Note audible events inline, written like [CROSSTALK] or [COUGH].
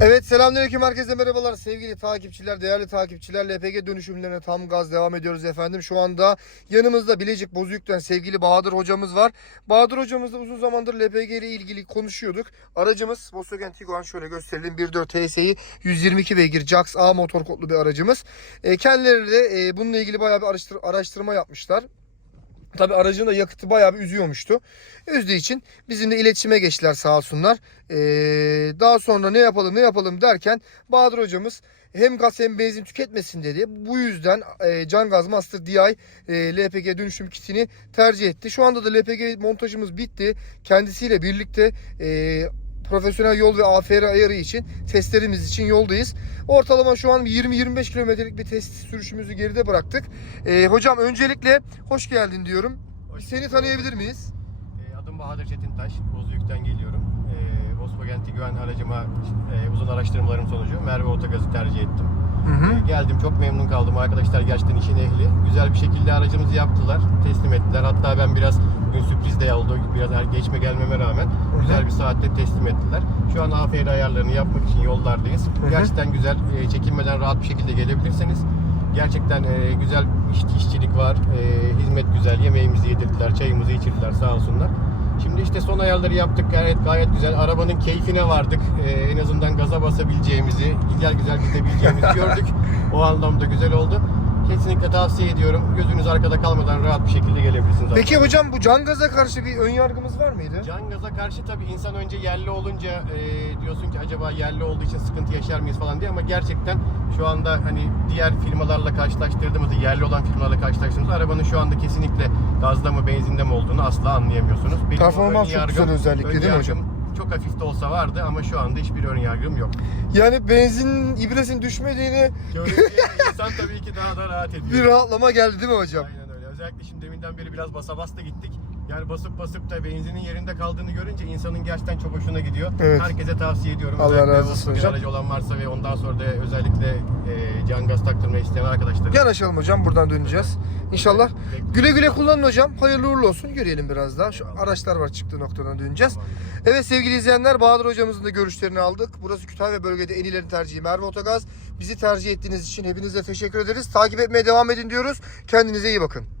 Evet selamünaleyküm herkese merhabalar sevgili takipçiler, değerli takipçiler. LPG dönüşümlerine tam gaz devam ediyoruz efendim. Şu anda yanımızda Bilecik Bozüyük'ten sevgili Bahadır hocamız var. Bahadır hocamızla uzun zamandır LPG ile ilgili konuşuyorduk. Aracımız Volkswagen Tiguan şöyle gösterelim. 1.4 TSI 122 beygir Jax A motor kodlu bir aracımız. E, kendileri de e, bununla ilgili bayağı bir araştır- araştırma yapmışlar. Tabi aracın da yakıtı bayağı bir üzüyormuştu. Üzdüğü için bizimle iletişime geçtiler sağ olsunlar. Ee, daha sonra ne yapalım ne yapalım derken Bahadır hocamız hem gaz hem benzin tüketmesin dedi. Bu yüzden e, Can Gaz Master DI e, LPG dönüşüm kitini tercih etti. Şu anda da LPG montajımız bitti. Kendisiyle birlikte e, profesyonel yol ve AFR ayarı için testlerimiz için yoldayız. Ortalama şu an 20-25 kilometrelik bir test sürüşümüzü geride bıraktık. Ee, hocam öncelikle hoş geldin diyorum. Hoş Seni tanıyabilir miyiz? Ee, Adım Bahadır Çetintaş, Bozüyük'ten geliyorum. Ee, Volkswagen Tiguan aracıma e, uzun araştırmalarım sonucu Merve Otogaz'ı tercih ettim. Hı hı. Geldim çok memnun kaldım. Arkadaşlar gerçekten işin ehli. Güzel bir şekilde aracımızı yaptılar, teslim ettiler. Hatta ben biraz bugün sürpriz de oldu. Biraz er- geçme gelmeme rağmen güzel bir saatte teslim ettiler. Şu an AFR ayarlarını yapmak için yollardayız. hı. Gerçekten güzel, e, çekinmeden rahat bir şekilde gelebilirseniz. Gerçekten e, güzel iş, işçilik var, e, hizmet güzel, yemeğimizi yedirdiler, çayımızı içirdiler sağ olsunlar. Şimdi işte son ayarları yaptık gayet gayet güzel. Arabanın keyfine vardık. E, en azından gaza basabileceğimizi, güzel güzel gidebileceğimizi [LAUGHS] gördük. O anlamda güzel oldu. Kesinlikle tavsiye ediyorum. Gözünüz arkada kalmadan rahat bir şekilde gelebilirsiniz. Peki hocam bu Can Gaz'a karşı bir ön yargımız var mıydı? Can gaza karşı tabii insan önce yerli olunca e, diyorsun ki acaba yerli olduğu için sıkıntı yaşar mıyız falan diye ama gerçekten şu anda hani diğer firmalarla karşılaştırdığımızda yerli olan firmalarla karşılaştığımızda arabanın şu anda kesinlikle gazda mı benzinde mi olduğunu asla anlayamıyorsunuz. Benim Performans çok güzel özellikle değil mi hocam? Çok hafif de olsa vardı ama şu anda hiçbir ön yargım yok. Yani benzin ibresinin düşmediğini Görünce [LAUGHS] insan tabii ki daha da rahat ediyor. bir rahatlama geldi değil mi hocam? Aynen öyle. Özellikle şimdi deminden beri biraz basa bas da gittik. Yani basıp basıp da benzinin yerinde kaldığını görünce insanın gerçekten çok hoşuna gidiyor. Evet. Herkese tavsiye ediyorum. Allah Özellikle razı olsun Volkswagen hocam. aracı olan varsa ve ondan sonra da özellikle e, can gaz taktırmayı isteyen arkadaşlar. Yanaşalım hocam buradan döneceğiz. İnşallah. Güle güle kullanın hocam. Hayırlı uğurlu olsun. Yürüyelim biraz daha. Şu araçlar var çıktığı noktadan döneceğiz. Evet sevgili izleyenler Bahadır hocamızın da görüşlerini aldık. Burası Kütahya bölgede en ileri tercihi Merve Otogaz. Bizi tercih ettiğiniz için hepinize teşekkür ederiz. Takip etmeye devam edin diyoruz. Kendinize iyi bakın.